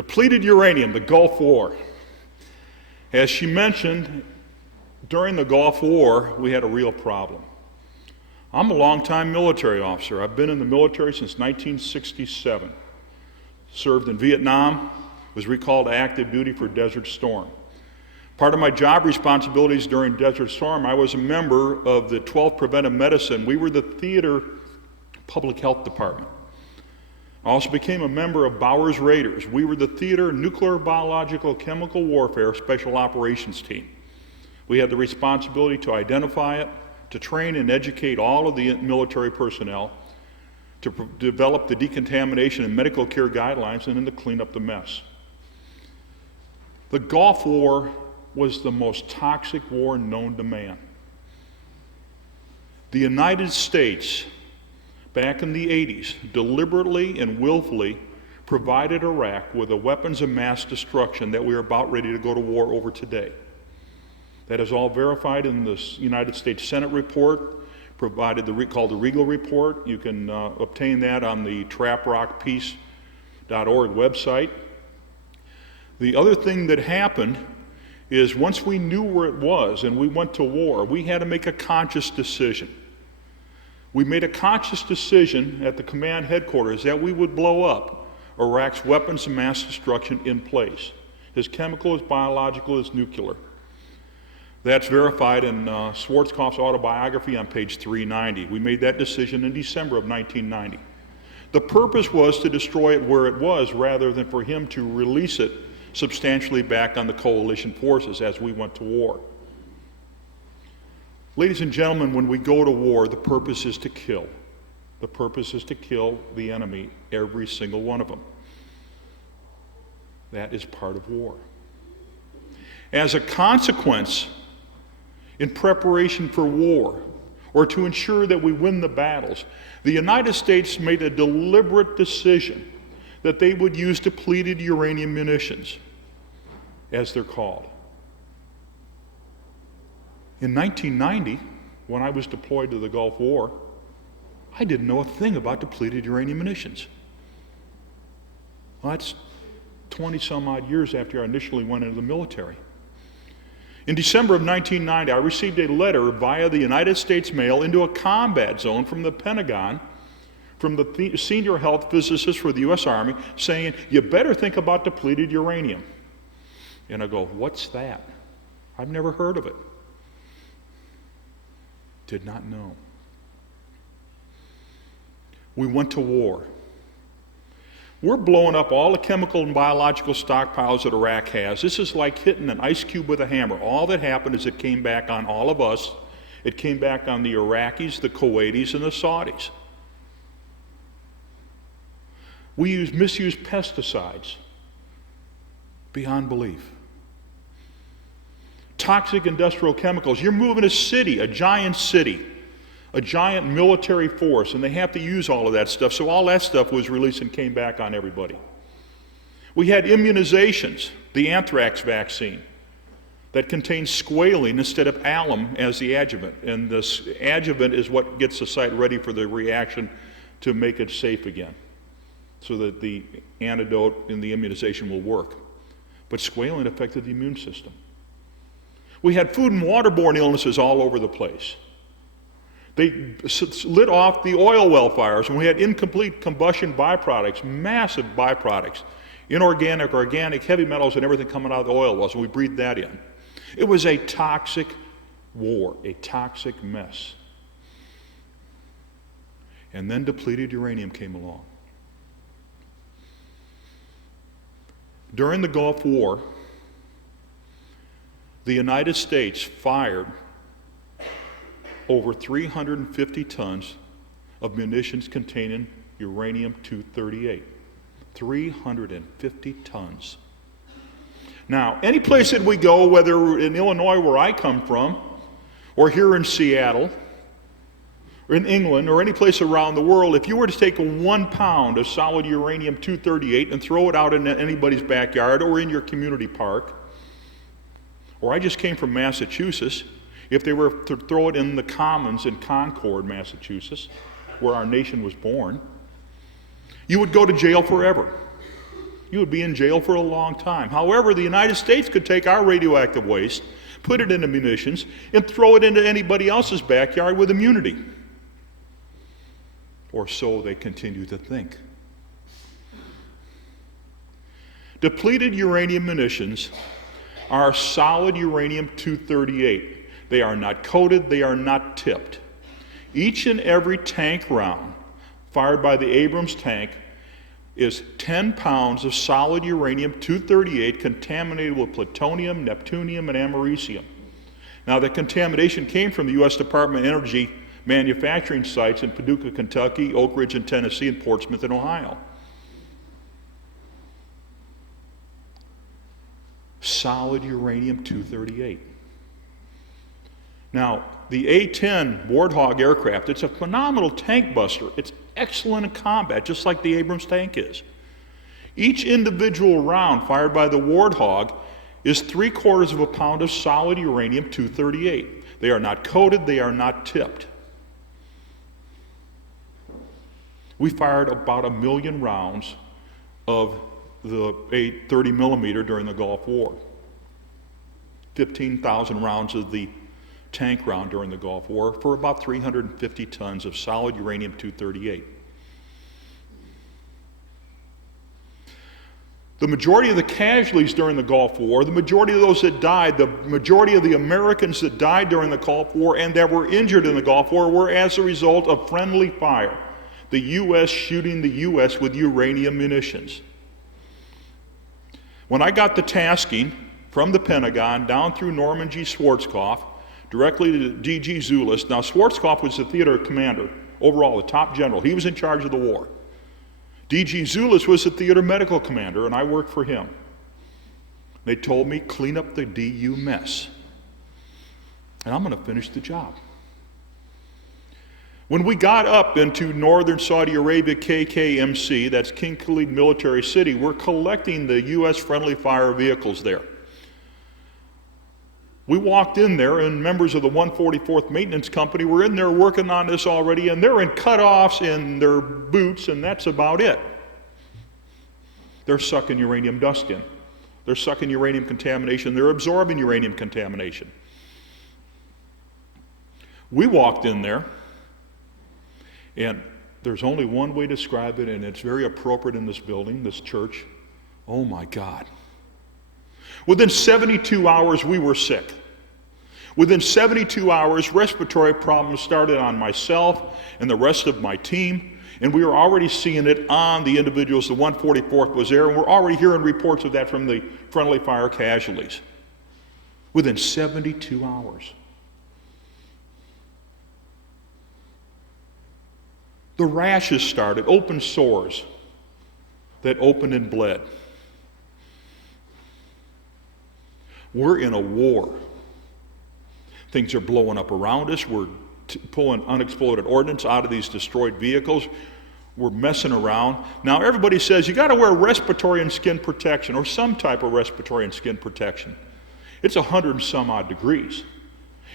Depleted uranium, the Gulf War. As she mentioned, during the Gulf War, we had a real problem. I'm a longtime military officer. I've been in the military since 1967. Served in Vietnam, was recalled to active duty for Desert Storm. Part of my job responsibilities during Desert Storm, I was a member of the 12th Preventive Medicine. We were the theater public health department. I also became a member of Bowers Raiders. We were the theater nuclear, biological, chemical warfare special operations team. We had the responsibility to identify it, to train and educate all of the military personnel, to develop the decontamination and medical care guidelines, and then to clean up the mess. The Gulf War was the most toxic war known to man. The United States, back in the 80s, deliberately and willfully provided Iraq with the weapons of mass destruction that we are about ready to go to war over today. That is all verified in the United States Senate report, provided called the Regal Report. You can obtain that on the traprockpeace.org website. The other thing that happened is once we knew where it was and we went to war, we had to make a conscious decision. We made a conscious decision at the command headquarters that we would blow up Iraq's weapons of mass destruction in place, as chemical, as biological, as nuclear. That's verified in Schwarzkopf's autobiography on page 390. We made that decision in December of 1990. The purpose was to destroy it where it was rather than for him to release it substantially back on the coalition forces as we went to war. Ladies and gentlemen, when we go to war, the purpose is to kill. The purpose is to kill the enemy, every single one of them. That is part of war. As a consequence, in preparation for war, or to ensure that we win the battles, the United States made a deliberate decision that they would use depleted uranium munitions, as they're called. In 1990, when I was deployed to the Gulf War, I didn't know a thing about depleted uranium munitions. Well, that's 20 some odd years after I initially went into the military. In December of 1990, I received a letter via the United States mail into a combat zone from the Pentagon, from the senior health physicist for the U.S. Army, saying, you better think about depleted uranium. And I go, what's that? I've never heard of it. Did not know. We went to war. We're blowing up all the chemical and biological stockpiles that Iraq has. This is like hitting an ice cube with a hammer. All that happened is it came back on all of us. It came back on the Iraqis, the Kuwaitis, and the Saudis. We misuse pesticides beyond belief. Toxic industrial chemicals. You're moving a city, a giant military force, and they have to use all of that stuff. So all that stuff was released and came back on everybody. We had immunizations, the Anthrax Vaccine, that contains squalene instead of alum as the adjuvant. And this adjuvant is what gets the site ready for the reaction to make it safe again, so that the antidote in the immunization will work. But squalene affected the immune system. We had food and waterborne illnesses all over the place. They lit off the oil well fires, and we had incomplete combustion byproducts, massive byproducts, inorganic, organic, heavy metals, and everything coming out of the oil wells, and we breathed that in. It was a toxic war, a toxic mess. And then depleted uranium came along. During the Gulf War, the United States fired over 350 tons of munitions containing uranium-238. 350 tons. Now, any place that we go, whether in Illinois where I come from, or here in Seattle, or in England, or any place around the world, if you were to take 1 pound of solid uranium-238 and throw it out in anybody's backyard or in your community park, or I just came from Massachusetts, if they were to throw it in the Commons in Concord, Massachusetts, where our nation was born, you would go to jail forever. you would be in jail for a long time. However, the United States could take our radioactive waste, put it into munitions, and throw it into anybody else's backyard with immunity. Or so they continue to think. Depleted uranium munitions are solid uranium-238. They are not coated, they are not tipped. Each and every tank round fired by the Abrams tank is 10 pounds of solid uranium-238 contaminated with plutonium, neptunium, and americium. Now, the contamination came from the U.S. Department of Energy manufacturing sites in Paducah, Kentucky, Oak Ridge in Tennessee, and Portsmouth in Ohio. Solid uranium-238. Now, the A-10 Warthog aircraft, it's a phenomenal tank buster. It's excellent in combat, just like the Abrams tank is. Each individual round fired by the Warthog is 3/4 of a pound of solid uranium-238. They are not coated, they are not tipped. We fired about 1 million rounds of the 30 millimeter during the Gulf War. 15,000 rounds of the tank round during the Gulf War for about 350 tons of solid uranium-238. The majority of the casualties during the Gulf War, the majority of those that died, the majority of the Americans that died during the Gulf War and that were injured in the Gulf War were as a result of friendly fire. The U.S. shooting the U.S. with uranium munitions. When I got the tasking from the Pentagon down through Norman G. Schwarzkopf, directly to D.G. Zulis. Now, Schwarzkopf was the theater commander, overall, the top general. He was in charge of the war. D.G. Zulis was the theater medical commander, and I worked for him. They told me, clean up the DU mess. And I'm going to finish the job. When we got up into northern Saudi Arabia, KKMC, that's King Khalid Military City, we're collecting the U.S. friendly fire vehicles there. We walked in there, and members of the 144th Maintenance Company were in there working on this already, and they're in cutoffs in their boots, and that's about it. They're sucking uranium dust in. They're sucking uranium contamination. They're absorbing uranium contamination. We walked in there, and there's only one way to describe it, and it's very appropriate in this building, this church. Oh my God. Within 72 hours, we were sick. Within 72 hours, respiratory problems started on myself and the rest of my team, and we were already seeing it on the individuals. The 144th was there, and we're already hearing reports of that from the friendly fire casualties. Within 72 hours. The rashes started, open sores that opened and bled. We're in a war. Things are blowing up around us. We're pulling unexploded ordnance out of these destroyed vehicles. We're messing around. Now everybody says you got to wear respiratory and skin protection or some type of respiratory and skin protection. It's 100 and some odd degrees.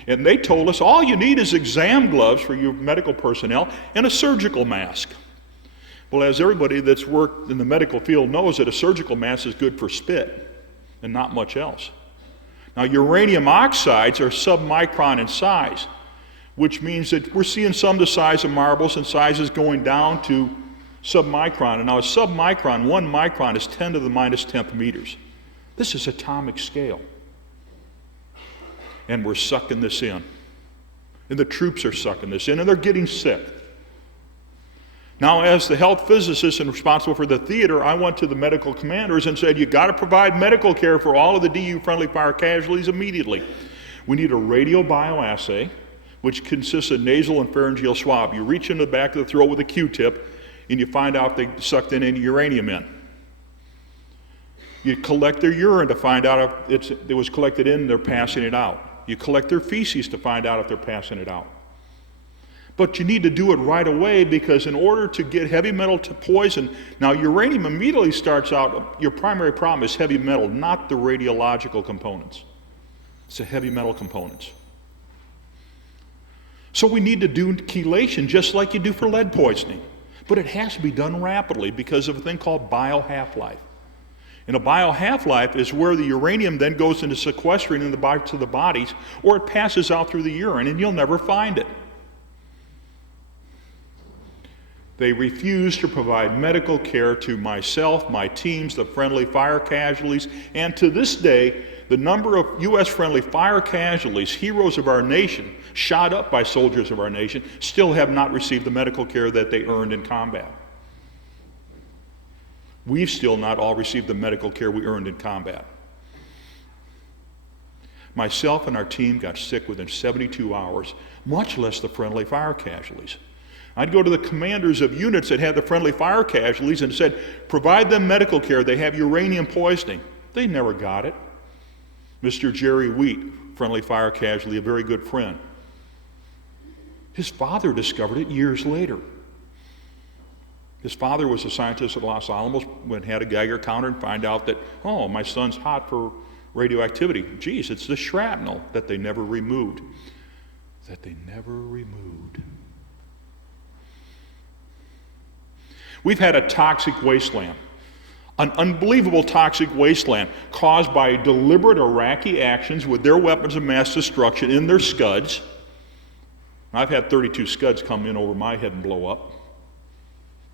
And they told us all you need is exam gloves for your medical personnel and a surgical mask. Well, as everybody that's worked in the medical field knows, that a surgical mask is good for spit and not much else. Now, uranium oxides are submicron in size, which means that we're seeing some the size of marbles and sizes going down to submicron. And now a submicron, 1 micron is 10 to the minus 10th meters. This is atomic scale. And we're sucking this in. And the troops are sucking this in, and they're getting sick. Now, as the health physicist and responsible for the theater, I went to the medical commanders and said, you got to provide medical care for all of the DU friendly fire casualties immediately. We need a radio bioassay, which consists of nasal and pharyngeal swab. You reach into the back of the throat with a Q-tip, and you find out they sucked in any uranium in. You collect their urine to find out if it was collected in, they're passing it out. You collect their feces to find out if they're passing it out. But you need to do it right away, because in order to get heavy metal to poison, now uranium immediately starts out, your primary problem is heavy metal, not the radiological components. It's the heavy metal components. So we need to do chelation just like you do for lead poisoning. But it has to be done rapidly because of a thing called bio half-life. And a bio half-life is where the uranium then goes into sequestering in the parts of the bodies, or it passes out through the urine, and you'll never find it. They refuse to provide medical care to myself, my teams, the friendly fire casualties, and to this day, the number of U.S. friendly fire casualties, heroes of our nation, shot up by soldiers of our nation, still have not received the medical care that they earned in combat. We've still not all received the medical care we earned in combat. Myself and our team got sick within 72 hours, much less the friendly fire casualties. I'd go to the commanders of units that had the friendly fire casualties and said, provide them medical care, they have uranium poisoning. They never got it. Mr. Jerry Wheat, friendly fire casualty, a very good friend. His father discovered it years later. His father was a scientist at Los Alamos, had a Geiger counter and find out that, oh, my son's hot for radioactivity. Geez, it's the shrapnel that they never removed. We've had a toxic wasteland, an unbelievable toxic wasteland caused by deliberate Iraqi actions with their weapons of mass destruction in their Scuds. I've had 32 Scuds come in over my head and blow up.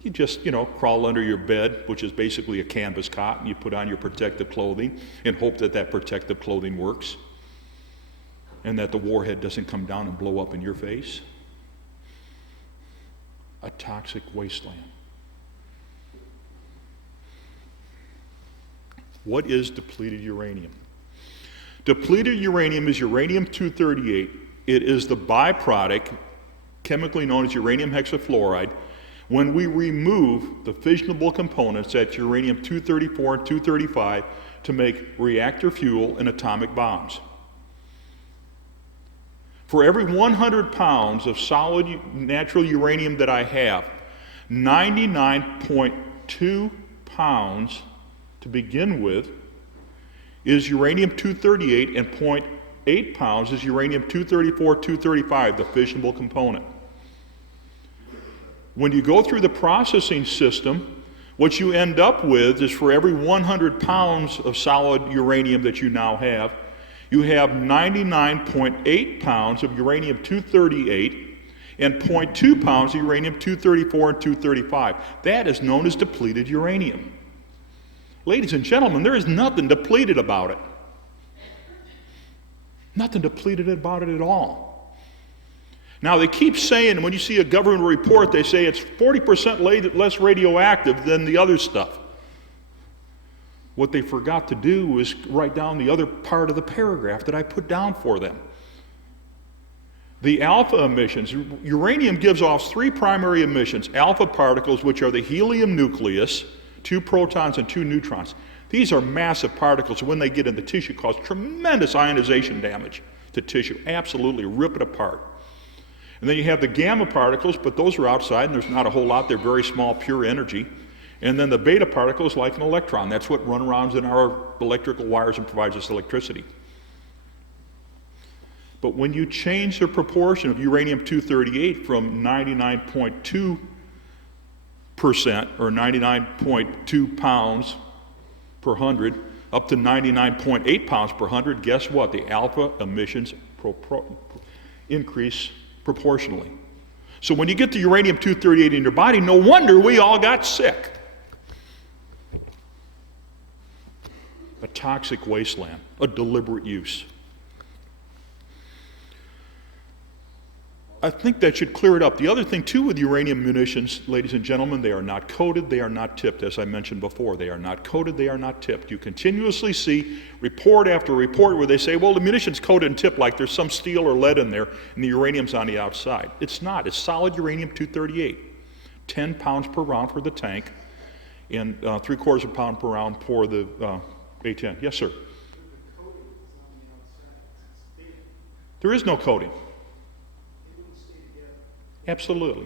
You just, crawl under your bed, which is basically a canvas cot, and you put on your protective clothing and hope that that protective clothing works and that the warhead doesn't come down and blow up in your face. A toxic wasteland. What is depleted uranium? Depleted uranium is uranium-238. It is the byproduct, chemically known as uranium hexafluoride, when we remove the fissionable components, that's uranium-234 and 235, to make reactor fuel and atomic bombs. For every 100 pounds of solid natural uranium that I have, 99.2 pounds to begin with is uranium-238, and 0.8 pounds is uranium-234, 235, the fissionable component. When you go through the processing system, what you end up with is for every 100 pounds of solid uranium that you now have, you have 99.8 pounds of uranium-238 and 0.2 pounds of uranium-234 and 235. That is known as depleted uranium. Ladies and gentlemen, there is nothing depleted about it. Nothing depleted about it at all. Now, they keep saying, when you see a government report, they say it's 40% less radioactive than the other stuff. What they forgot to do was write down the other part of the paragraph that I put down for them. The alpha emissions. Uranium gives off three primary emissions. Alpha particles, which are the helium nucleus, 2 protons and 2 neutrons. These are massive particles. When they get in the tissue, cause tremendous ionization damage to tissue. Absolutely rip it apart. And then you have the gamma particles, but those are outside, and there's not a whole lot. They're very small, pure energy. And then the beta particles, like an electron. That's what runs around in our electrical wires and provides us electricity. But when you change the proportion of uranium-238 from 99.2% or 99.2 pounds per 100 up to 99.8 pounds per 100, guess what? The alpha emissions increase proportionally. So when you get the uranium-238 in your body, no wonder we all got sick. A toxic wasteland, a deliberate use. I think that should clear it up. The other thing, too, with uranium munitions, ladies and gentlemen, they are not coated, they are not tipped. As I mentioned before, they are not coated, they are not tipped. You continuously see report after report where they say, well, the munition's coated and tipped like there's some steel or lead in there and the uranium's on the outside. It's not. It's solid uranium-238. 10 pounds per round for the tank and 3/4 of a pound per round for the A10. Yes, sir? There is no coating. Absolutely.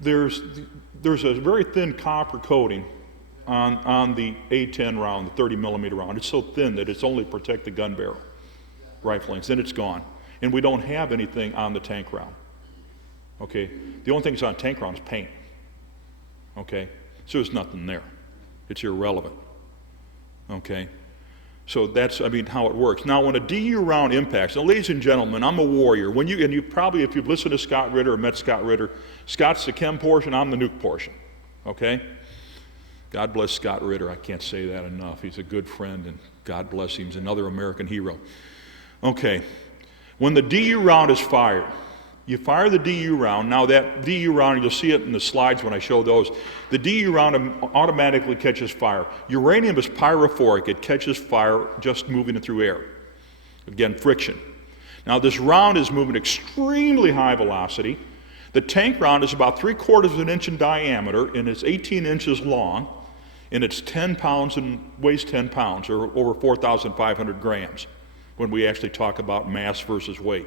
There's a very thin copper coating on the A10 round, the 30 millimeter round. It's so thin that it's only to protect the gun barrel riflings, then it's gone. And we don't have anything on the tank round. Okay? The only thing that's on tank round is paint. Okay? So there's nothing there. It's irrelevant. Okay? So that's, how it works. Now, when a DU round impacts, now, ladies and gentlemen, I'm a warrior. And you probably, if you've listened to Scott Ritter or met Scott Ritter, Scott's the chem portion, I'm the nuke portion. Okay? God bless Scott Ritter. I can't say that enough. He's a good friend, and God bless him. He's another American hero. Okay. When the DU round is fired, you fire the DU round. Now that DU round, you'll see it in the slides when I show those. The DU round automatically catches fire. Uranium is pyrophoric. It catches fire just moving it through air. Again, friction. Now this round is moving extremely high velocity. The tank round is about 3/4 of an inch in diameter, and it's 18 inches long, and it's 10 pounds and weighs 10 pounds, or over 4,500 grams, when we actually talk about mass versus weight.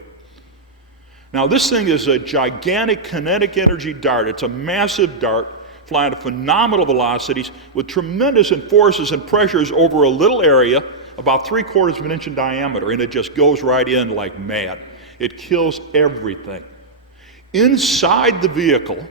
Now this thing is a gigantic kinetic energy dart. It's a massive dart flying at phenomenal velocities with tremendous forces and pressures over a little area about 3/4 of an inch in diameter, and it just goes right in like mad. It kills everything. Inside the vehicle,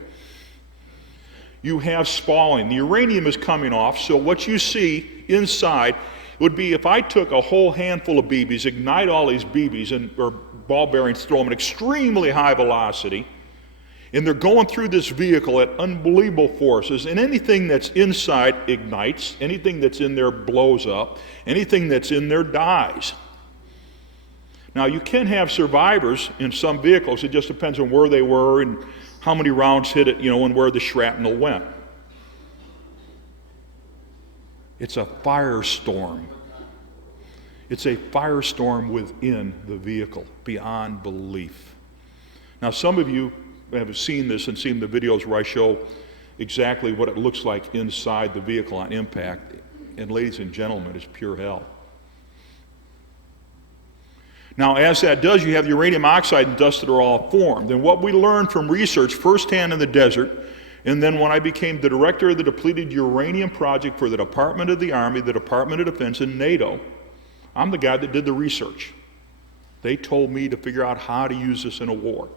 you have spalling. The uranium is coming off, so what you see inside would be if I took a whole handful of BBs, ignite all these BBs, or ball bearings, throw them at extremely high velocity, and they're going through this vehicle at unbelievable forces, and anything that's inside ignites, anything that's in there blows up, anything that's in there dies. Now, you can have survivors in some vehicles. It just depends on where they were and how many rounds hit it, and where the shrapnel went. It's a firestorm. It's a firestorm within the vehicle, beyond belief. Now, some of you have seen this and seen the videos where I show exactly what it looks like inside the vehicle on impact. And ladies and gentlemen, it's pure hell. Now, as that does, you have the uranium oxide and dust that are all formed. And what we learned from research firsthand in the desert, and then when I became the director of the Depleted Uranium Project for the Department of the Army, the Department of Defense, and NATO, I'm the guy that did the research. They told me to figure out how to use this in a war.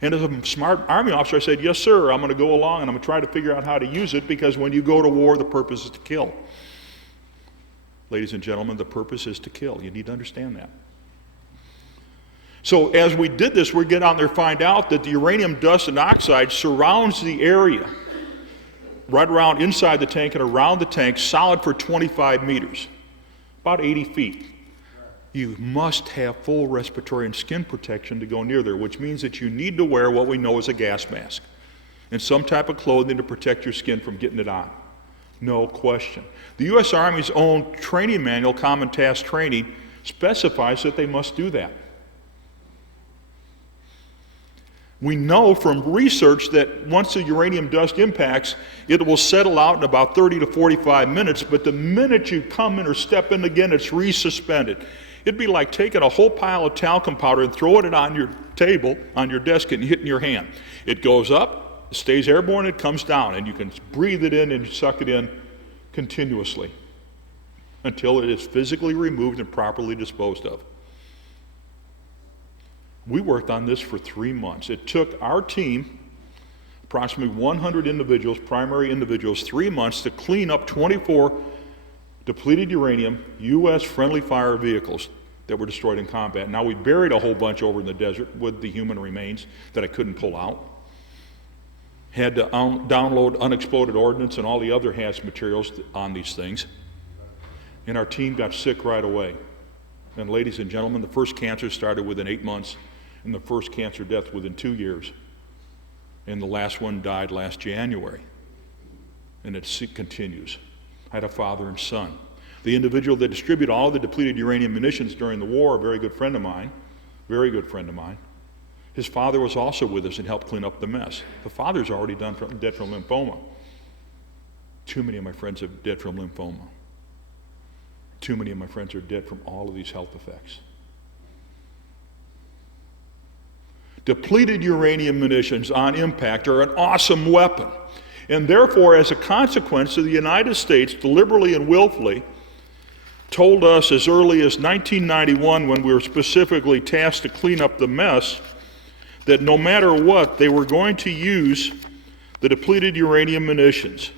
And as a smart Army officer, I said, yes, sir, I'm going to go along and I'm going to try to figure out how to use it, because when you go to war, the purpose is to kill. Ladies and gentlemen, the purpose is to kill. You need to understand that. So as we did this, we get out there and find out that the uranium dust and oxide surrounds the area right around inside the tank and around the tank, solid for 25 meters, about 80 feet. You must have full respiratory and skin protection to go near there, which means that you need to wear what we know as a gas mask and some type of clothing to protect your skin from getting it on. No question. The U.S. Army's own training manual, Common Task Training, specifies that they must do that. We know from research that once the uranium dust impacts, it will settle out in about 30 to 45 minutes, but the minute you come in or step in again, it's resuspended. It'd be like taking a whole pile of talcum powder and throwing it on your table, on your desk, and hitting your hand. It goes up, it stays airborne, it comes down, and you can breathe it in and suck it in continuously until it is physically removed and properly disposed of. We worked on this for 3 months. It took our team, approximately 100 individuals, primary individuals, 3 months to clean up 24 depleted uranium U.S. friendly fire vehicles that were destroyed in combat. Now, we buried a whole bunch over in the desert with the human remains that I couldn't pull out. Had to download unexploded ordnance and all the other hazardous materials on these things. And our team got sick right away. And ladies and gentlemen, the first cancer started within 8 months, and the first cancer death within 2 years. And the last one died last January. And it continues. I had a father and son. The individual that distributed all the depleted uranium munitions during the war, a very good friend of mine, his father was also with us and helped clean up the mess. The father's already dead from lymphoma. Too many of my friends are dead from lymphoma. Too many of my friends are dead from all of these health effects. Depleted uranium munitions on impact are an awesome weapon. And therefore, as a consequence, the United States deliberately and willfully told us as early as 1991, when we were specifically tasked to clean up the mess, that no matter what, they were going to use the depleted uranium munitions.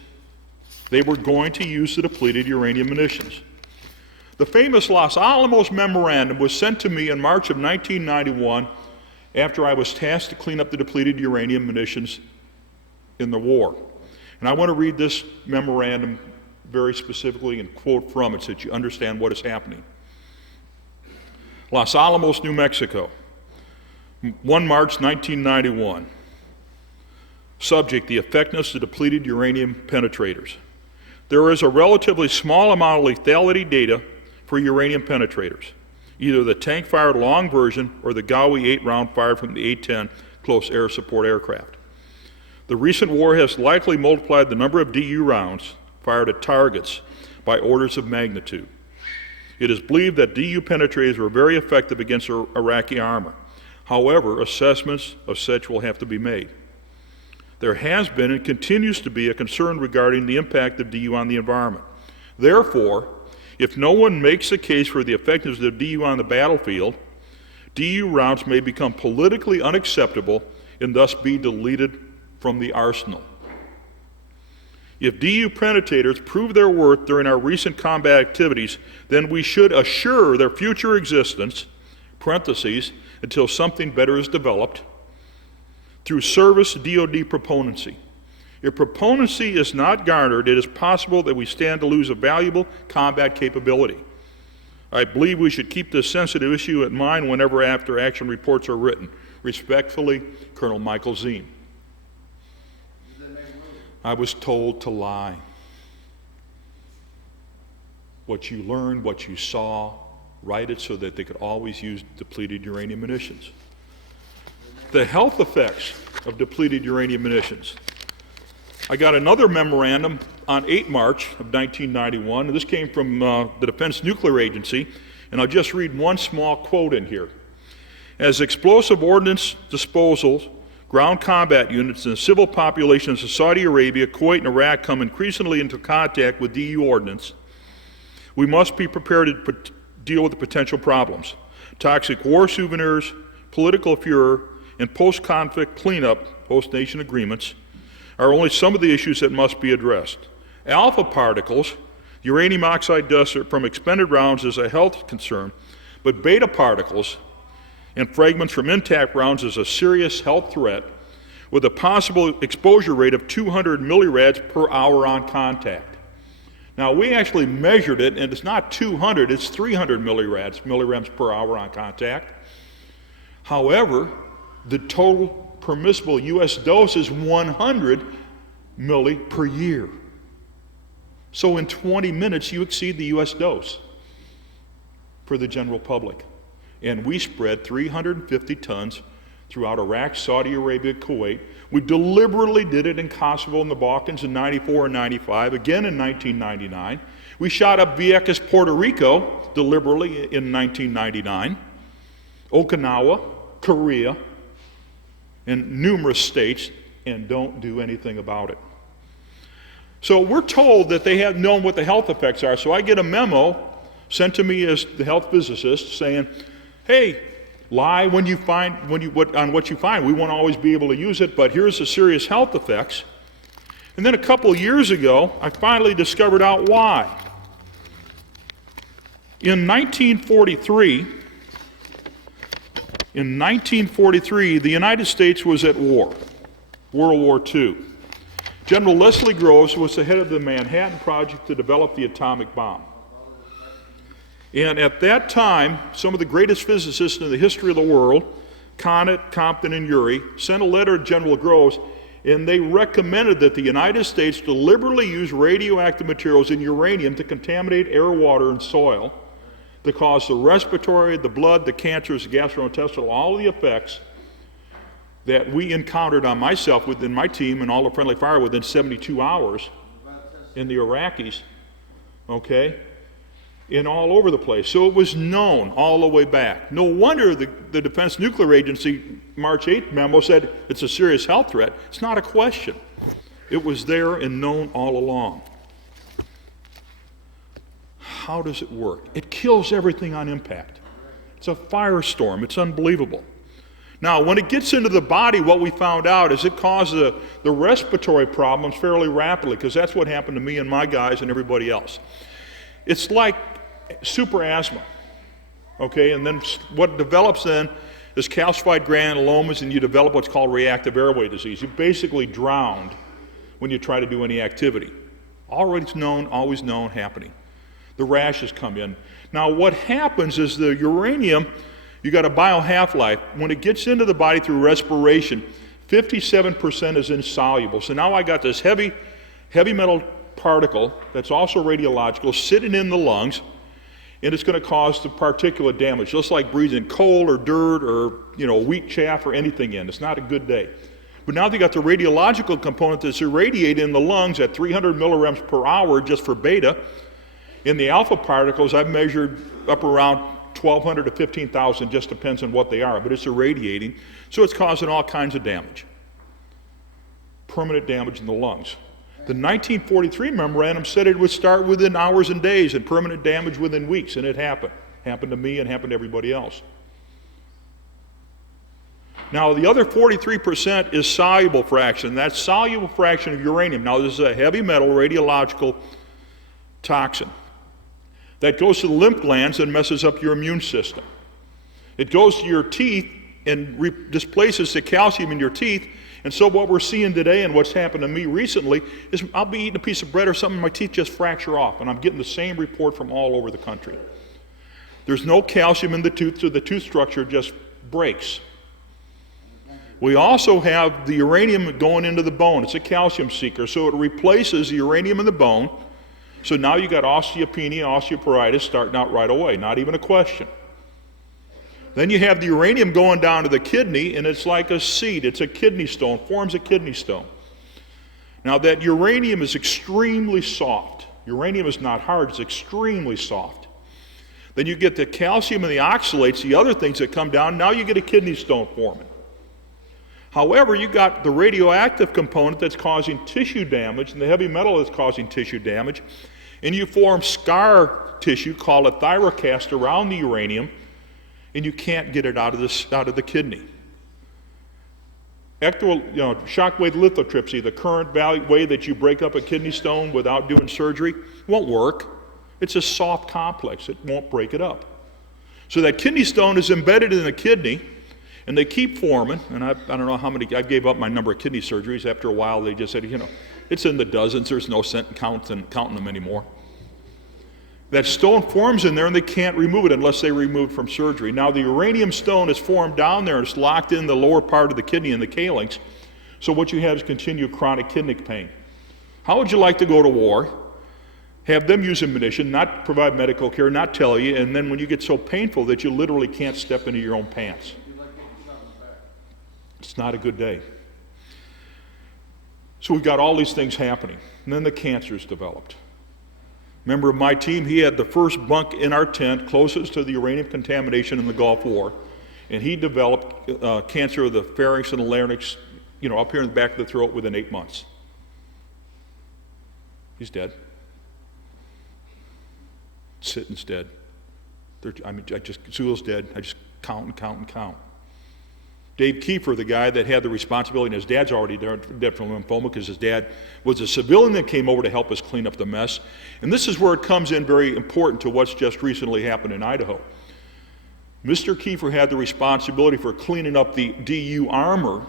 They were going to use the depleted uranium munitions. The famous Los Alamos Memorandum was sent to me in March of 1991 after I was tasked to clean up the depleted uranium munitions in the war. And I want to read this memorandum very specifically and quote from it so that you understand what is happening. Los Alamos, New Mexico, 1 March 1991. Subject, the effectiveness of depleted uranium penetrators. There is a relatively small amount of lethality data for uranium penetrators, either the tank-fired long version or the Gaui 8 round fired from the A-10 close air support aircraft. The recent war has likely multiplied the number of DU rounds fired at targets by orders of magnitude. It is believed that DU penetrators were very effective against Iraqi armor. However, assessments of such will have to be made. There has been and continues to be a concern regarding the impact of DU on the environment. Therefore, if no one makes a case for the effectiveness of DU on the battlefield, DU rounds may become politically unacceptable and thus be deleted from the arsenal. If DU penetrators prove their worth during our recent combat activities, then we should assure their future existence, parentheses, until something better is developed, through service DoD proponency. If proponency is not garnered, it is possible that we stand to lose a valuable combat capability. I believe we should keep this sensitive issue in mind whenever after action reports are written. Respectfully, Colonel Michael Ziem. I was told to lie. What you learned, what you saw, write it so that they could always use depleted uranium munitions. The health effects of depleted uranium munitions. I got another memorandum on 8 March of 1991, and this came from the Defense Nuclear Agency, and I'll just read one small quote in here. As explosive ordnance disposals, ground combat units, and the civil populations of Saudi Arabia, Kuwait, and Iraq come increasingly into contact with DU ordnance, we must be prepared to deal with the potential problems. Toxic war souvenirs, political furor, and post-conflict cleanup, post-nation agreements, are only some of the issues that must be addressed. Alpha particles, uranium oxide dust from expended rounds is a health concern, but beta particles and fragments from intact rounds is a serious health threat with a possible exposure rate of 200 millirads per hour on contact. Now, we actually measured it, and it's not 200, it's 300 millirems per hour on contact. However, the total permissible U.S. dose is 100 milli per year. So in 20 minutes, you exceed the U.S. dose for the general public. And we spread 350 tons throughout Iraq, Saudi Arabia, Kuwait. We deliberately did it in Kosovo and the Balkans in 94 and 95, again in 1999. We shot up Vieques, Puerto Rico, deliberately in 1999. Okinawa, Korea, and numerous states, and don't do anything about it. So we're told that they have known what the health effects are, so I get a memo sent to me as the health physicist saying, hey, lie when you find, on what you find. We won't always be able to use it, but here's the serious health effects. And then a couple of years ago, I finally discovered out why. In 1943, the United States was at war, World War II. General Leslie Groves was the head of the Manhattan Project to develop the atomic bomb. And at that time, some of the greatest physicists in the history of the world, Conant, Compton, and Urey, sent a letter to General Groves, and they recommended that the United States deliberately use radioactive materials in uranium to contaminate air, water, and soil to cause the respiratory, the blood, the cancers, the gastrointestinal, all of the effects that we encountered on myself, within my team, and all the friendly fire within 72 hours in the Iraqis, okay, and all over the place. So it was known all the way back. No wonder the Defense Nuclear Agency March 8th memo said it's a serious health threat. It's not a question. It was there and known all along. How does it work? It kills everything on impact. It's a firestorm. It's unbelievable. Now, when it gets into the body, what we found out is it causes the respiratory problems fairly rapidly, because that's what happened to me and my guys and everybody else. It's like super asthma, okay? And then what develops then is calcified granulomas, and you develop what's called reactive airway disease. You basically drowned when you try to do any activity. Already known, always known, happening. The rashes come in. Now, what happens is the uranium, you got a bio-half-life. When it gets into the body through respiration, 57% is insoluble. So now I got this heavy metal particle that's also radiological sitting in the lungs, and it's going to cause the particulate damage, just like breathing coal or dirt or wheat chaff or anything in. It's not a good day. But now they got the radiological component that's irradiated in the lungs at 300 millirems per hour just for beta. In the alpha particles, I've measured up around 1,200 to 15,000, just depends on what they are, but it's irradiating, so it's causing all kinds of damage. Permanent damage in the lungs. The 1943 memorandum said it would start within hours and days and permanent damage within weeks, and it happened. Happened to me and happened to everybody else. Now, the other 43% is soluble fraction. That's soluble fraction of uranium. Now, this is a heavy metal radiological toxin that goes to the lymph glands and messes up your immune system. It goes to your teeth and displaces the calcium in your teeth. And so what we're seeing today and what's happened to me recently is I'll be eating a piece of bread or something, my teeth just fracture off, and I'm getting the same report from all over the country. There's no calcium in the tooth, so the tooth structure just breaks. We also have the uranium going into the bone. It's a calcium seeker, so it replaces the uranium in the bone. So now you got osteopenia, osteoporosis starting out right away, not even a question. Then you have the uranium going down to the kidney, and it's like a seed. It's a kidney stone, forms a kidney stone. Now that uranium is extremely soft. Uranium is not hard, it's extremely soft. Then you get the calcium and the oxalates, the other things that come down, now you get a kidney stone forming. However, you got the radioactive component that's causing tissue damage, and the heavy metal that's causing tissue damage, and you form scar tissue called a thyrocast around the uranium, and you can't get it out of the kidney. Shockwave lithotripsy, the current way that you break up a kidney stone without doing surgery, won't work. It's a soft complex. It won't break it up. So that kidney stone is embedded in the kidney, and they keep forming, and I don't know how many, I gave up my number of kidney surgeries. After a while, they just said, it's in the dozens. There's no sense counting them anymore. That stone forms in there, and they can't remove it unless they remove it from surgery. Now, the uranium stone is formed down there, and it's locked in the lower part of the kidney in the calyx. So what you have is continued chronic kidney pain. How would you like to go to war, have them use ammunition, not provide medical care, not tell you, and then when you get so painful that you literally can't step into your own pants? It's not a good day. So we've got all these things happening. And then the cancers developed. Member of my team, he had the first bunk in our tent closest to the uranium contamination in the Gulf War. And he developed cancer of the pharynx and the larynx, up here in the back of the throat within 8 months. He's dead. Sitting's dead. Sewell's dead. I just count and count and count. Dave Kiefer, the guy that had the responsibility, and his dad's already dead from lymphoma because his dad was a civilian that came over to help us clean up the mess. And this is where it comes in very important to what's just recently happened in Idaho. Mr. Kiefer had the responsibility for cleaning up the DU armor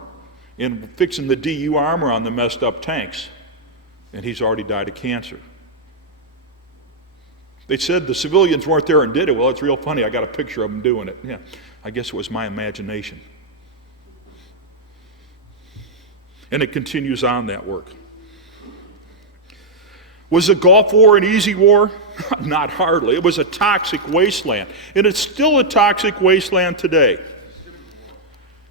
and fixing the DU armor on the messed up tanks. And he's already died of cancer. They said the civilians weren't there and did it. Well, it's real funny. I got a picture of them doing it. Yeah, I guess it was my imagination. And it continues on that work. Was the Gulf War an easy war? Not hardly. It was a toxic wasteland. And it's still a toxic wasteland today.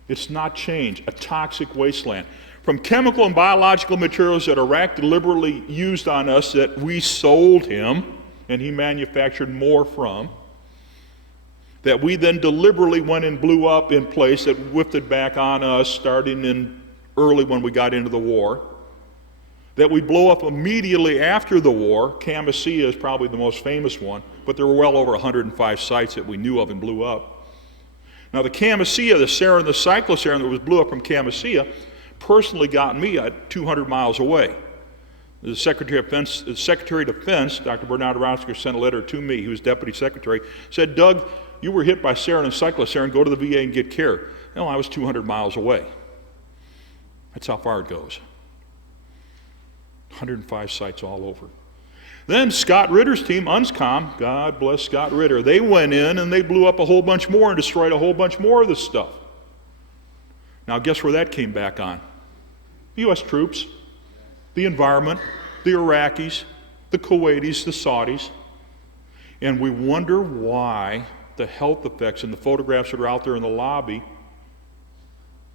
It's not changed. A toxic wasteland. From chemical and biological materials that Iraq deliberately used on us that we sold him, and he manufactured more from, that we then deliberately went and blew up in place that whipped it back on us starting in early when we got into the war, that we blow up immediately after the war. Camisea is probably the most famous one, but there were well over 105 sites that we knew of and blew up. Now the Camisea, the sarin, the cyclosarin that was blew up from Camisea, personally got me at 200 miles away. The Secretary of Defense, Dr. Bernard Roske, sent a letter to me, he was Deputy Secretary, said, Doug, you were hit by sarin and cyclosarin, go to the VA and get care. Well, I was 200 miles away. That's how far it goes. 105 sites all over. Then Scott Ritter's team, UNSCOM, God bless Scott Ritter, they went in and they blew up a whole bunch more and destroyed a whole bunch more of this stuff. Now guess where that came back on? The U.S. troops, the environment, the Iraqis, the Kuwaitis, the Saudis. And we wonder why the health effects and the photographs that are out there in the lobby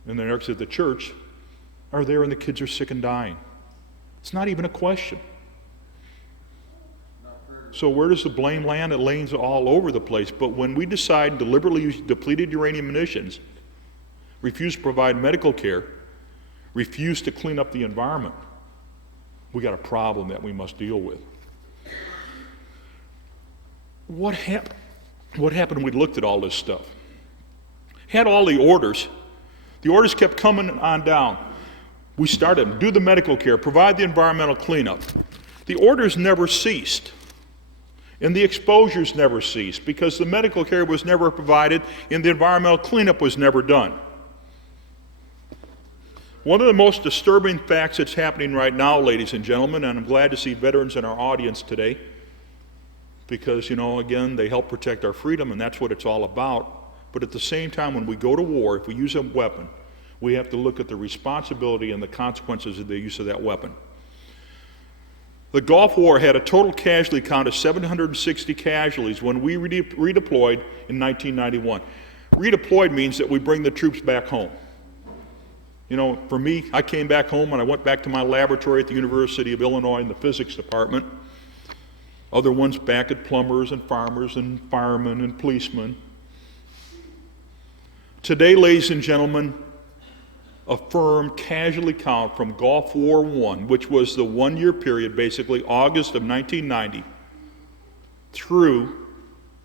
and the next at the church are there and the kids are sick and dying. It's not even a question. So where does the blame land? It lands all over the place. But when we decide to deliberately use depleted uranium munitions, refuse to provide medical care, refuse to clean up the environment, we got a problem that we must deal with. What happened when we looked at all this stuff? Had all the orders. The orders kept coming on down. We started, do the medical care, provide the environmental cleanup. The orders never ceased. And the exposures never ceased because the medical care was never provided and the environmental cleanup was never done. One of the most disturbing facts that's happening right now, ladies and gentlemen, and I'm glad to see veterans in our audience today because, again, they help protect our freedom and that's what it's all about. But at the same time, when we go to war, if we use a weapon, we have to look at the responsibility and the consequences of the use of that weapon. The Gulf War had a total casualty count of 760 casualties when we redeployed in 1991. Redeployed means that we bring the troops back home. For me, I came back home and I went back to my laboratory at the University of Illinois in the physics department. Other ones back at plumbers and farmers and firemen and policemen. Today, ladies and gentlemen, a firm casualty count from Gulf War I, which was the one-year period, basically August of 1990 through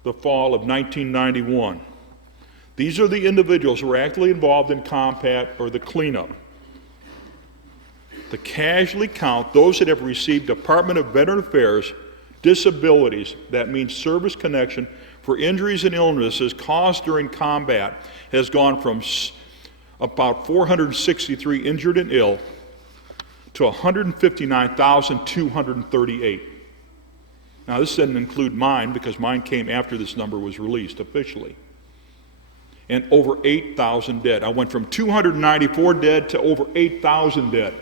the fall of 1991. These are the individuals who were actively involved in combat or the cleanup. The casualty count, those that have received Department of Veteran Affairs disabilities, that means service connection for injuries and illnesses caused during combat, has gone from about 463 injured and ill to 159,238. Now this doesn't include mine because mine came after this number was released officially. And over 8,000 dead. I went from 294 dead to over 8,000 dead.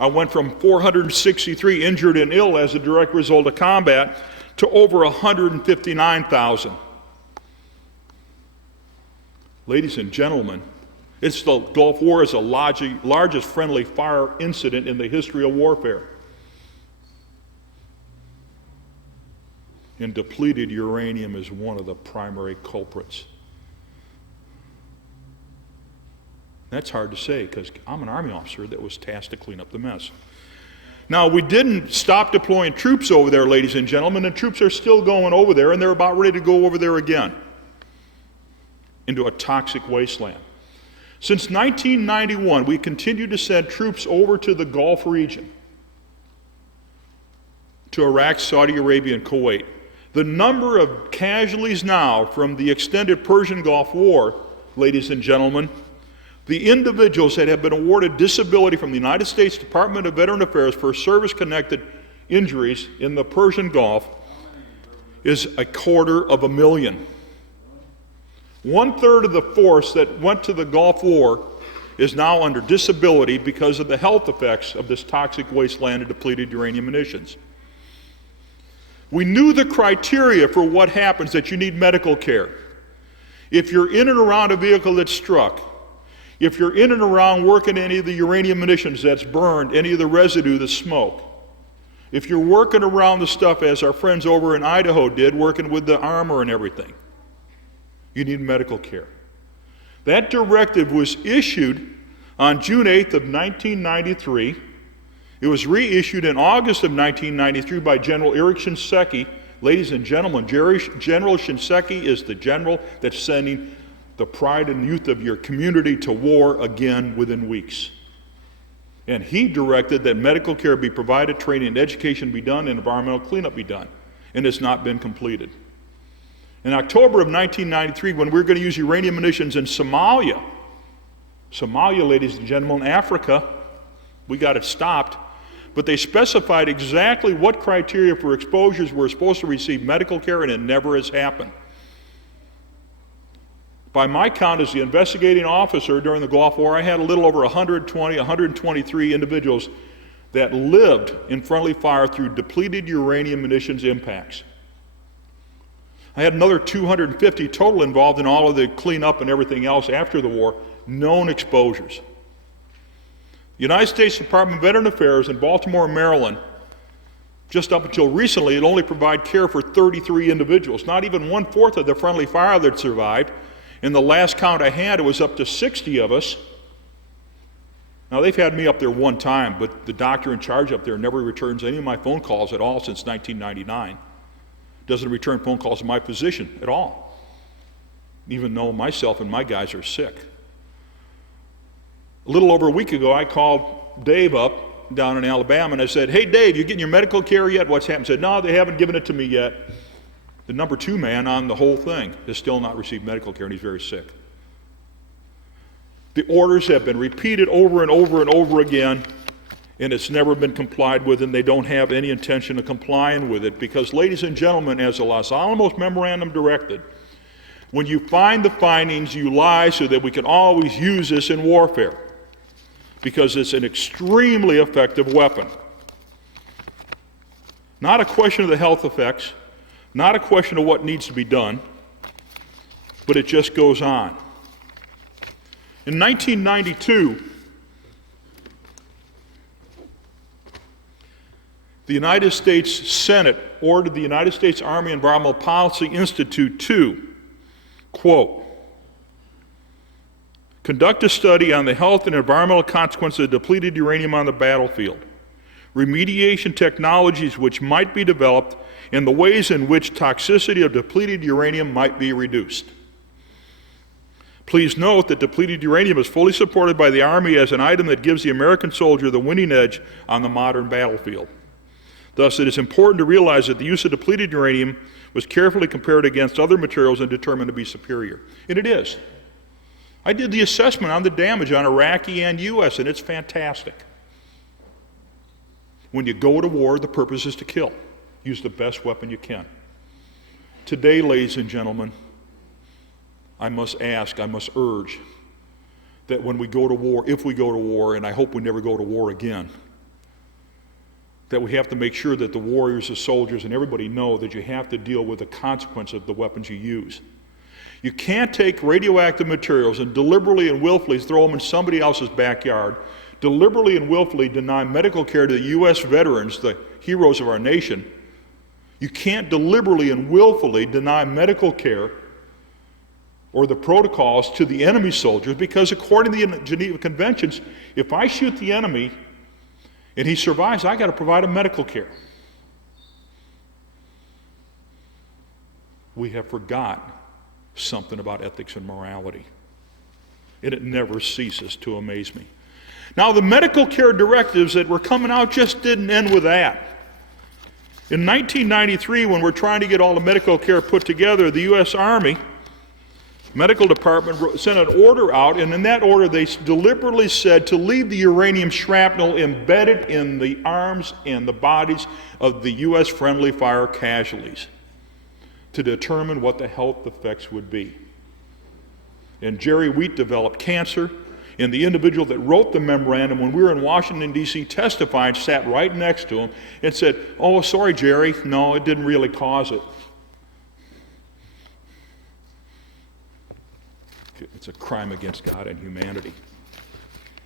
I went from 463 injured and ill as a direct result of combat to over 159,000. Ladies and gentlemen, the Gulf War is the largest friendly fire incident in the history of warfare. And depleted uranium is one of the primary culprits. That's hard to say because I'm an Army officer that was tasked to clean up the mess. Now, we didn't stop deploying troops over there, ladies and gentlemen, and troops are still going over there, and they're about ready to go over there again into a toxic wasteland. Since 1991, we continued to send troops over to the Gulf region, to Iraq, Saudi Arabia, and Kuwait. The number of casualties now from the extended Persian Gulf War, ladies and gentlemen, the individuals that have been awarded disability from the United States Department of Veteran Affairs for service-connected injuries in the Persian Gulf is 250,000. 1/3 of the force that went to the Gulf War is now under disability because of the health effects of this toxic wasteland of depleted uranium munitions. We knew the criteria for what happens, that you need medical care. If you're in and around a vehicle that's struck, if you're in and around working any of the uranium munitions that's burned, any of the residue, the smoke, if you're working around the stuff as our friends over in Idaho did, working with the armor and everything, you need medical care. That directive was issued on June 8th of 1993. It was reissued in August of 1993 by General Eric Shinseki. Ladies and gentlemen, General Shinseki is the general that's sending the pride and youth of your community to war again within weeks. And he directed that medical care be provided, training and education be done, and environmental cleanup be done. And it's not been completed. In October of 1993, when we were going to use uranium munitions in Somalia, ladies and gentlemen, Africa, we got it stopped, but they specified exactly what criteria for exposures were supposed to receive medical care, and it never has happened. By my count as the investigating officer during the Gulf War, I had a little over 123 individuals that lived in friendly fire through depleted uranium munitions impacts. I had another 250 total involved in all of the cleanup and everything else after the war, known exposures. The United States Department of Veteran Affairs in Baltimore, Maryland, just up until recently, it only provided care for 33 individuals, not even 1/4 of the friendly fire that survived. In the last count I had, it was up to 60 of us. Now, they've had me up there one time, but the doctor in charge up there never returns any of my phone calls at all since 1999. Doesn't return phone calls to my physician at all, even though myself and my guys are sick. A little over a week ago, I called Dave up down in Alabama, and I said, "Hey, Dave, you getting your medical care yet? What's happened?" He said, "No, they haven't given it to me yet." The number 2 man on the whole thing has still not received medical care, and he's very sick. The orders have been repeated over and over and over again, and it's never been complied with, and they don't have any intention of complying with it because, ladies and gentlemen, as the Los Alamos Memorandum directed, when you find the findings, you lie so that we can always use this in warfare because it's an extremely effective weapon. Not a question of the health effects, not a question of what needs to be done, but it just goes on. In 1992, the United States Senate ordered the United States Army Environmental Policy Institute to, quote, conduct a study on the health and environmental consequences of depleted uranium on the battlefield, remediation technologies which might be developed, and the ways in which toxicity of depleted uranium might be reduced. Please note that depleted uranium is fully supported by the Army as an item that gives the American soldier the winning edge on the modern battlefield. Thus, it is important to realize that the use of depleted uranium was carefully compared against other materials and determined to be superior. And it is. I did the assessment on the damage on Iraqi and U.S., and it's fantastic. When you go to war, the purpose is to kill. Use the best weapon you can. Today, ladies and gentlemen, I must urge that when we go to war, if we go to war, and I hope we never go to war again, that we have to make sure that the warriors, the soldiers, and everybody know that you have to deal with the consequence of the weapons you use. You can't take radioactive materials and deliberately and willfully throw them in somebody else's backyard, deliberately and willfully deny medical care to the U.S. veterans, the heroes of our nation. You can't deliberately and willfully deny medical care or the protocols to the enemy soldiers because according to the Geneva Conventions, if I shoot the enemy and he survives, I got to provide him medical care. We have forgot something about ethics and morality, and it never ceases to amaze me. Now, the medical care directives that were coming out just didn't end with that. In 1993, when we're trying to get all the medical care put together, the U.S. Army Medical Department sent an order out, and in that order they deliberately said to leave the uranium shrapnel embedded in the arms and the bodies of the U.S. friendly fire casualties to determine what the health effects would be. And Jerry Wheat developed cancer, and the individual that wrote the memorandum when we were in Washington, D.C. testifying sat right next to him and said, "Oh, sorry, Jerry, no, it didn't really cause it." It's a crime against God and humanity,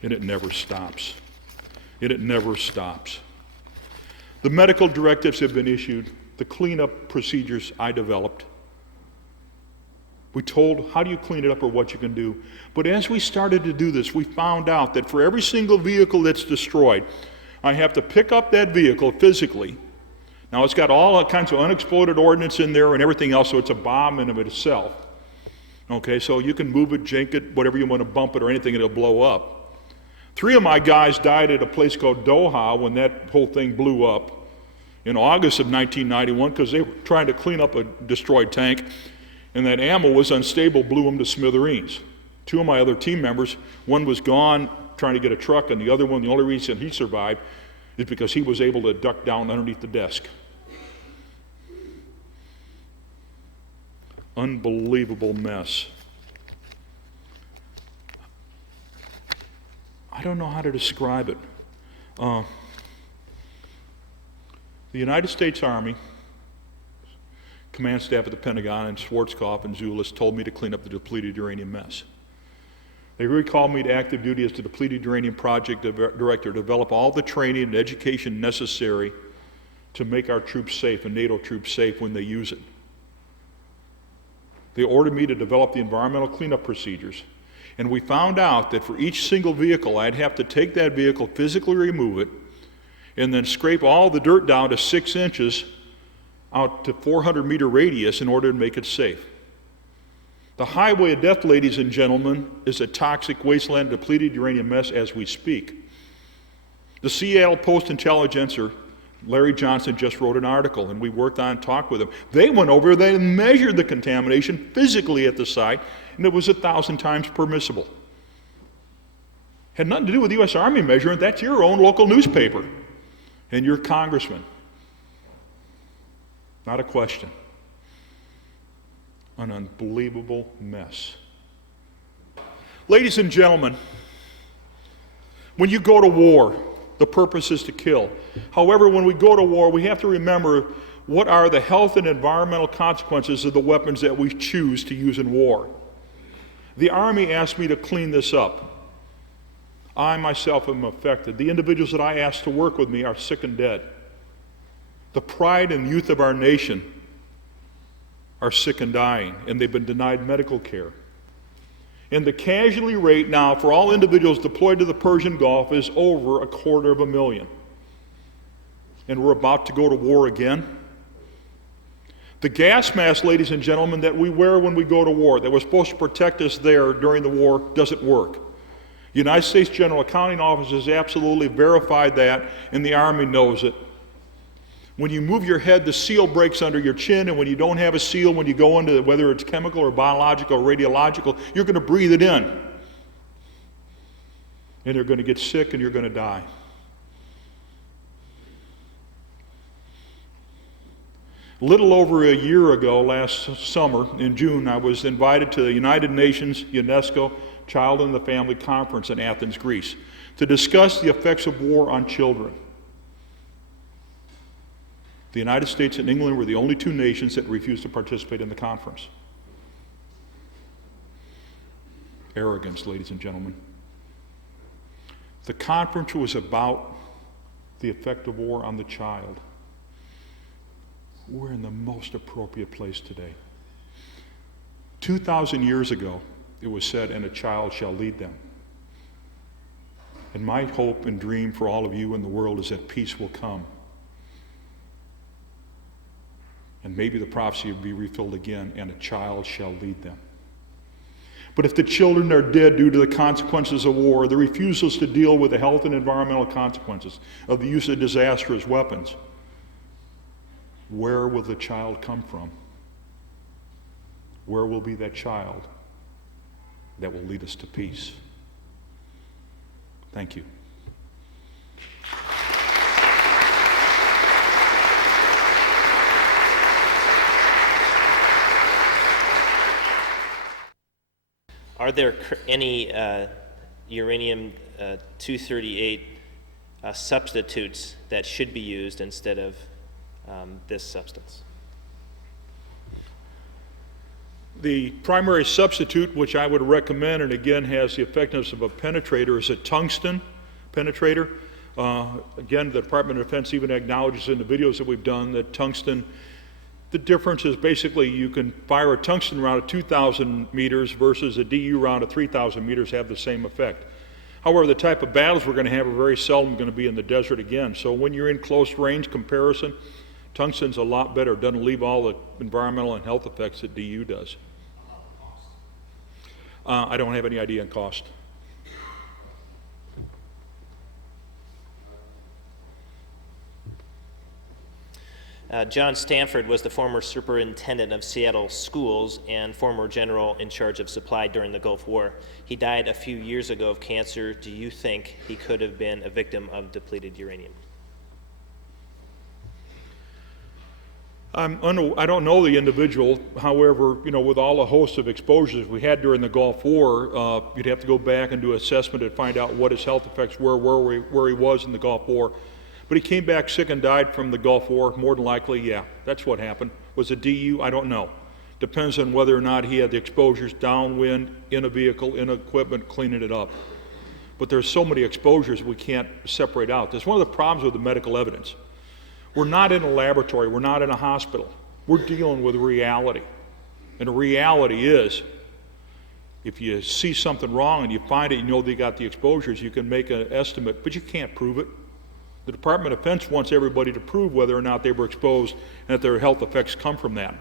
and it never stops. And it never stops. The medical directives have been issued, the cleanup procedures I developed. We told how do you clean it up or what you can do. But as we started to do this, we found out that for every single vehicle that's destroyed, I have to pick up that vehicle physically. Now it's got all kinds of unexploded ordnance in there and everything else, so it's a bomb in of itself. Okay, so you can move it, jink it, whatever you want to bump it or anything, it'll blow up. 3 of my guys died at a place called Doha when that whole thing blew up in August of 1991 because they were trying to clean up a destroyed tank, and that ammo was unstable, blew them to smithereens. 2 of my other team members, one was gone trying to get a truck, and the other one, the only reason he survived is because he was able to duck down underneath the desk. Unbelievable mess. I don't know how to describe it. The United States Army, Command Staff at the Pentagon, and Schwarzkopf and Zulis told me to clean up the depleted uranium mess. They recalled me to active duty as the Depleted Uranium Project Director to develop all the training and education necessary to make our troops safe and NATO troops safe when they use it. They ordered me to develop the environmental cleanup procedures. And we found out that for each single vehicle, I'd have to take that vehicle, physically remove it, and then scrape all the dirt down to 6 inches out to 400-meter radius in order to make it safe. The highway of death, ladies and gentlemen, is a toxic wasteland depleted uranium mess as we speak. The Seattle Post-Intelligencer, Larry Johnson, just wrote an article, and we worked on and talked with them. They went over there and measured the contamination physically at the site, and it was 1,000 times permissible. Had nothing to do with the U.S. Army measuring. That's your own local newspaper and your congressman. Not a question. An unbelievable mess. Ladies and gentlemen, when you go to war, the purpose is to kill. However, when we go to war, we have to remember what are the health and environmental consequences of the weapons that we choose to use in war. The Army asked me to clean this up. I myself am affected. The individuals that I asked to work with me are sick and dead. The pride and youth of our nation are sick and dying, and they've been denied medical care. And the casualty rate now for all individuals deployed to the Persian Gulf is over 250,000. And we're about to go to war again. The gas mask, ladies and gentlemen, that we wear when we go to war, that was supposed to protect us there during the war, doesn't work. The United States General Accounting Office has absolutely verified that, and the Army knows it. When you move your head, the seal breaks under your chin, and when you don't have a seal, when you go into whether it's chemical or biological or radiological, you're going to breathe it in. And you're going to get sick and you're going to die. A little over a year ago, last summer, in June, I was invited to the United Nations UNESCO Child and the Family Conference in Athens, Greece, to discuss the effects of war on children. The United States and England were the only 2 nations that refused to participate in the conference. Arrogance, ladies and gentlemen. The conference was about the effect of war on the child. We're in the most appropriate place today. 2,000 years ago, it was said, "And a child shall lead them." And my hope and dream for all of you in the world is that peace will come. And maybe the prophecy will be refilled again, "And a child shall lead them." But if the children are dead due to the consequences of war, the refusals to deal with the health and environmental consequences of the use of disastrous weapons, where will the child come from? Where will be that child that will lead us to peace? Thank you. Are there any uranium-238 substitutes that should be used instead of this substance? The primary substitute, which I would recommend, and again has the effectiveness of a penetrator, is a tungsten penetrator. Again, the Department of Defense even acknowledges in the videos that we've done that tungsten, the difference is basically you can fire a tungsten round at 2,000 meters versus a DU round at 3,000 meters have the same effect. However, the type of battles we're going to have are very seldom going to be in the desert again. So when you're in close range comparison, tungsten's a lot better. It doesn't leave all the environmental and health effects that DU does. I don't have any idea on cost. John Stanford was the former superintendent of Seattle schools and former general in charge of supply during the Gulf War. He died a few years ago of cancer. Do you think he could have been a victim of depleted uranium? I don't know the individual. However, with all the hosts of exposures we had during the Gulf War, you'd have to go back and do assessment and find out what his health effects were, where he was in the Gulf War. But he came back sick and died from the Gulf War. More than likely, yeah, that's what happened. Was it DU? I don't know. Depends on whether or not he had the exposures downwind, in a vehicle, in equipment, cleaning it up. But there's so many exposures we can't separate out. That's one of the problems with the medical evidence. We're not in a laboratory. We're not in a hospital. We're dealing with reality. And the reality is, if you see something wrong and you find it, they got the exposures, you can make an estimate, but you can't prove it. The Department of Defense wants everybody to prove whether or not they were exposed and that their health effects come from that.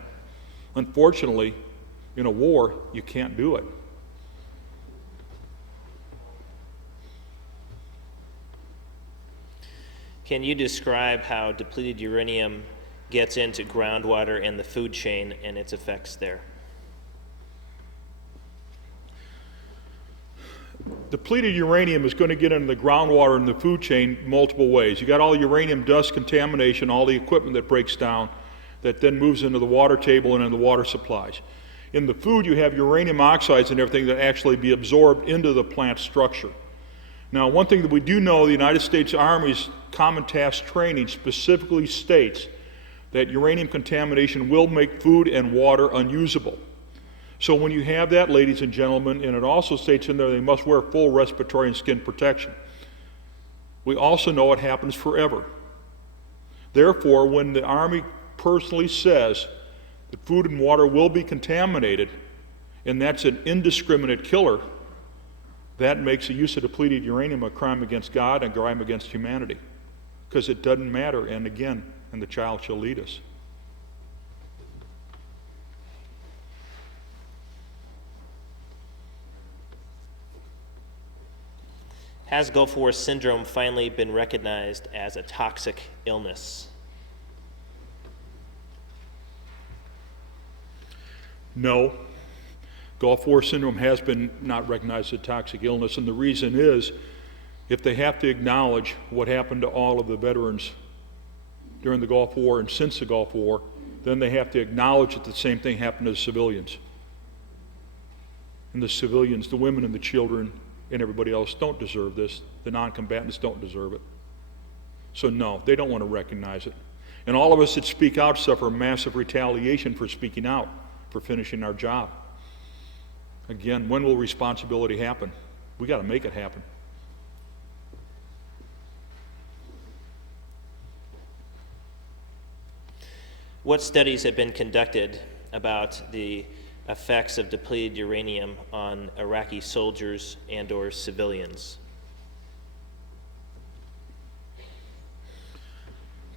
Unfortunately, in a war, you can't do it. Can you describe how depleted uranium gets into groundwater and the food chain and its effects there? Depleted uranium is going to get into the groundwater and the food chain multiple ways. You got all the uranium dust contamination, all the equipment that breaks down, that then moves into the water table and into the water supplies. In the food, you have uranium oxides and everything that actually be absorbed into the plant structure. Now, one thing that we do know, the United States Army's Common Task Training specifically states that uranium contamination will make food and water unusable. So when you have that, ladies and gentlemen, and it also states in there they must wear full respiratory and skin protection. We also know it happens forever. Therefore, when the Army personally says that food and water will be contaminated, and that's an indiscriminate killer, that makes the use of depleted uranium a crime against God and a crime against humanity, because it doesn't matter, and again, and the child shall lead us. Has Gulf War syndrome finally been recognized as a toxic illness? No. Gulf War syndrome has been not recognized as a toxic illness, and the reason is, if they have to acknowledge what happened to all of the veterans during the Gulf War and since the Gulf War, then they have to acknowledge that the same thing happened to the civilians. And the civilians, the women and the children and everybody else don't deserve this. The non-combatants don't deserve it. So no, they don't want to recognize it. And all of us that speak out suffer massive retaliation for speaking out, for finishing our job. Again, when will responsibility happen? We got to make it happen. What studies have been conducted about the effects of depleted uranium on Iraqi soldiers and/or civilians?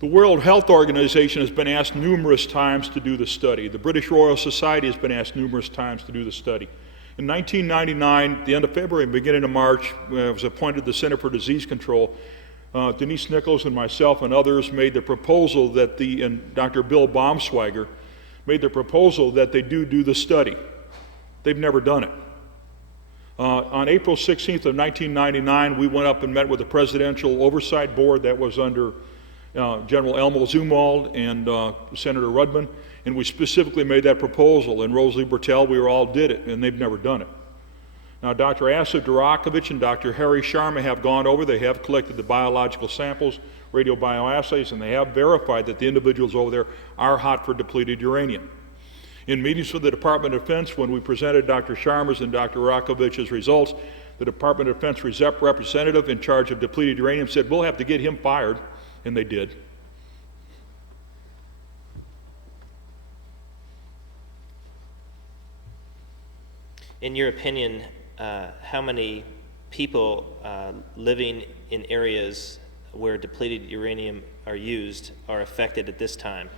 The World Health Organization has been asked numerous times to do the study. The British Royal Society has been asked numerous times to do the study. In 1999, the end of February and beginning of March, when I was appointed the Center for Disease Control, Denise Nichols and myself and others made the proposal that and Dr. Bill Baumschweiger made the proposal that they do the study. They've never done it. On April 16th of 1999, we went up and met with the Presidential Oversight Board that was under General Elmo Zumwalt and Senator Rudman, and we specifically made that proposal, and Rosalie Bertel, we all did it, and they've never done it. Now, Dr. Asif Durakovic and Dr. Harry Sharma have gone over, they have collected the biological samples, radio bioassays, and they have verified that the individuals over there are hot for depleted uranium. In meetings with the Department of Defense, when we presented Dr. Sharma's and Dr. Durakovic's results, the Department of Defense representative in charge of depleted uranium said, we'll have to get him fired, and they did. In your opinion, how many people living in areas where depleted uranium are used are affected at this time?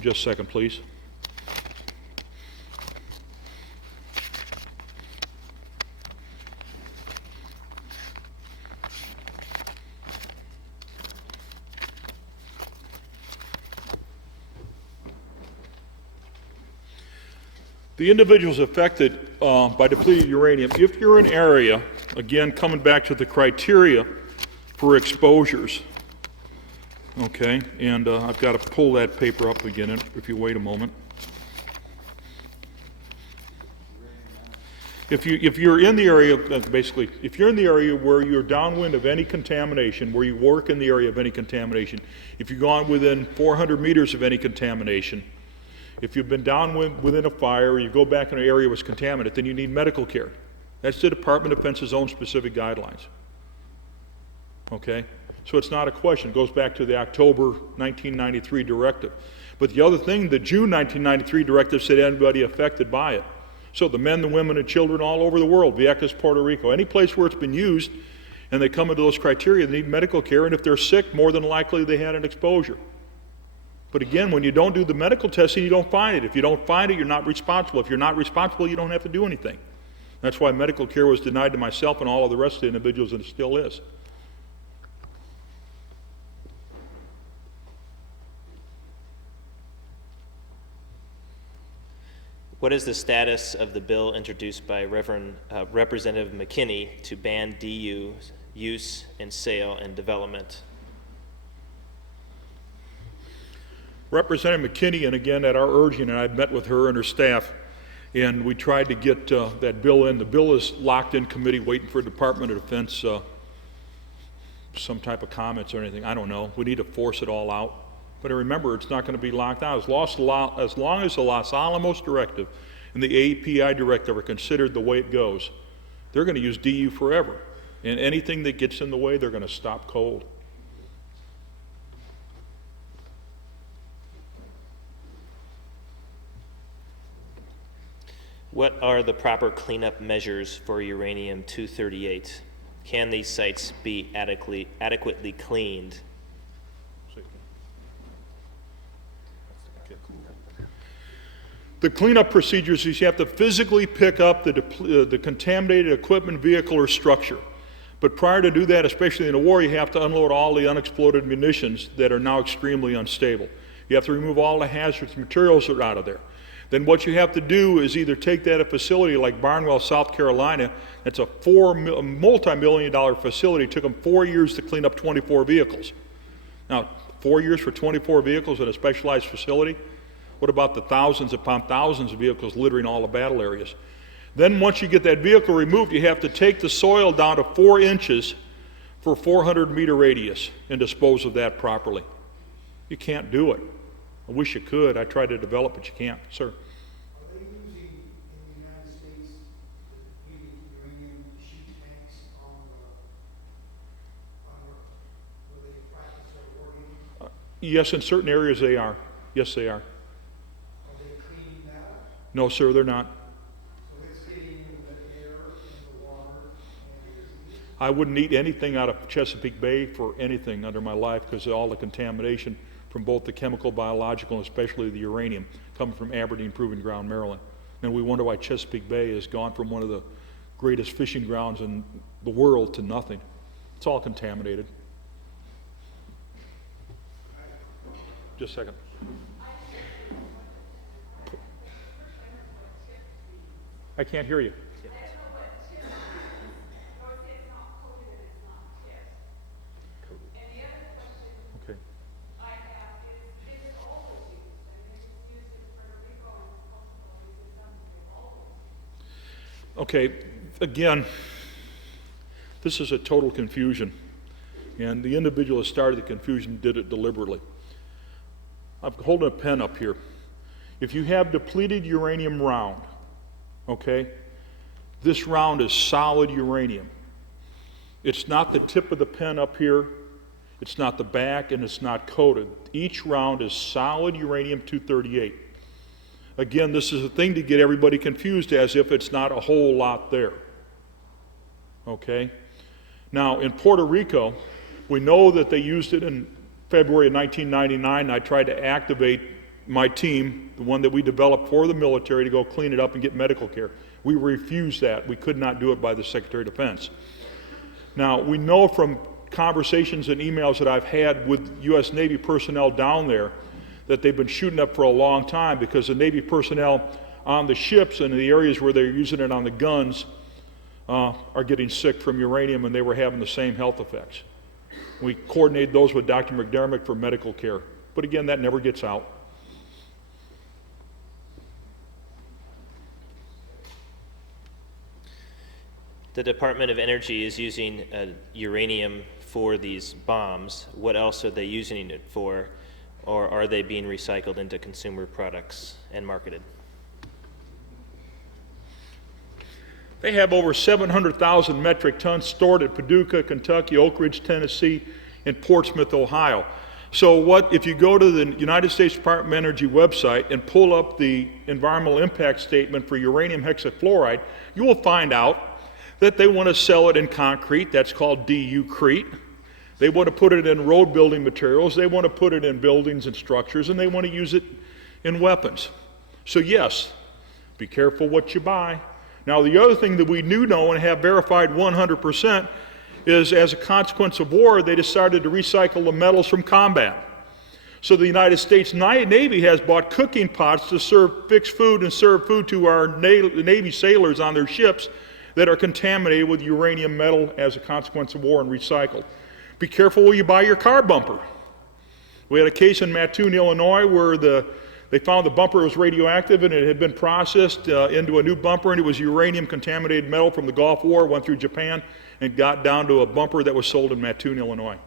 Just a second, please. The individuals affected by depleted uranium, if you're in an area, again, coming back to the criteria for exposures, okay, and I've got to pull that paper up again if you wait a moment. If you're in the area, basically, if you're in the area where you're downwind of any contamination, where you work in the area of any contamination, if you've gone within 400 meters of any contamination, if you've been downwind within a fire, or you go back in an area that was contaminated, then you need medical care. That's the Department of Defense's own specific guidelines. Okay? So it's not a question. It goes back to the October 1993 directive. But the other thing, the June 1993 directive said anybody affected by it. So the men, the women, and children all over the world, Vieques, Puerto Rico, any place where it's been used, and they come into those criteria, they need medical care, and if they're sick, more than likely they had an exposure. But again, when you don't do the medical testing, you don't find it. If you don't find it, you're not responsible. If you're not responsible, you don't have to do anything. That's why medical care was denied to myself and all of the rest of the individuals, and it still is. What is the status of the bill introduced by Representative McKinney to ban DU use and sale and development? Representative McKinney, and again at our urging, and I've met with her and her staff, and we tried to get that bill in. The bill is locked in committee waiting for Department of Defense some type of comments or anything. I don't know. We need to force it all out. But remember, it's not going to be locked out. As long as the Los Alamos directive and the API directive are considered the way it goes, they're going to use DU forever. And anything that gets in the way, they're going to stop cold. What are the proper cleanup measures for uranium-238? Can these sites be adequately cleaned? The cleanup procedures is you have to physically pick up the contaminated equipment, vehicle, or structure. But prior to do that, especially in a war, you have to unload all the unexploded munitions that are now extremely unstable. You have to remove all the hazardous materials that are out of there. Then what you have to do is either take that a facility like Barnwell, South Carolina, that's a multi-million-dollar facility. It took them 4 years to clean up 24 vehicles. Now, 4 years for 24 vehicles in a specialized facility? What about the thousands upon thousands of vehicles littering all the battle areas? Then once you get that vehicle removed, you have to take the soil down to 4 inches for 400-meter radius and dispose of that properly. You can't do it. I wish you could. I tried to develop, but you can't. Sir? Are they using, in the United States, the depleted uranium sheet tanks where they practice their wargaming? Yes, in certain areas they are. Yes, they are. Are they cleaning that up? No, sir, they're not. So it's getting in the air, in the water, and I wouldn't eat anything out of Chesapeake Bay for anything under my life because of all the contamination from both the chemical, biological, and especially the uranium coming from Aberdeen Proving Ground, Maryland. And we wonder why Chesapeake Bay has gone from one of the greatest fishing grounds in the world to nothing. It's all contaminated. Just a second. I can't hear you. Okay. Okay, again, this is a total confusion, and the individual that started the confusion did it deliberately. I'm holding a pen up here. If you have depleted uranium round, okay, this round is solid uranium. It's not the tip of the pen up here, it's not the back, and it's not coated. Each round is solid uranium-238. Again, this is a thing to get everybody confused as if it's not a whole lot there. Okay? Now, in Puerto Rico, we know that they used it in February of 1999. I tried to activate my team, the one that we developed for the military, to go clean it up and get medical care. We refused that. We could not do it by the Secretary of Defense. Now, we know from conversations and emails that I've had with U.S. Navy personnel down there that they've been shooting up for a long time because the Navy personnel on the ships and in the areas where they're using it on the guns are getting sick from uranium, and they were having the same health effects. We coordinated those with Dr. McDermott for medical care. But again, that never gets out. The Department of Energy is using uranium for these bombs. What else are they using it for? Or are they being recycled into consumer products and marketed? They have over 700,000 metric tons stored at Paducah, Kentucky, Oak Ridge, Tennessee, and Portsmouth, Ohio. So if you go to the United States Department of Energy website and pull up the environmental impact statement for uranium hexafluoride, you will find out that they want to sell it in concrete. That's called DU-crete. They want to put it in road building materials. They want to put it in buildings and structures, and they want to use it in weapons. So yes, be careful what you buy. Now, the other thing that we do know and have verified 100% is, as a consequence of war, they decided to recycle the metals from combat. So the United States Navy has bought cooking pots to fix food and serve food to our Navy sailors on their ships that are contaminated with uranium metal as a consequence of war and recycled. Be careful where you buy your car bumper. We had a case in Mattoon, Illinois, where they found the bumper was radioactive and it had been processed into a new bumper, and it was uranium-contaminated metal from the Gulf War, went through Japan, and got down to a bumper that was sold in Mattoon, Illinois.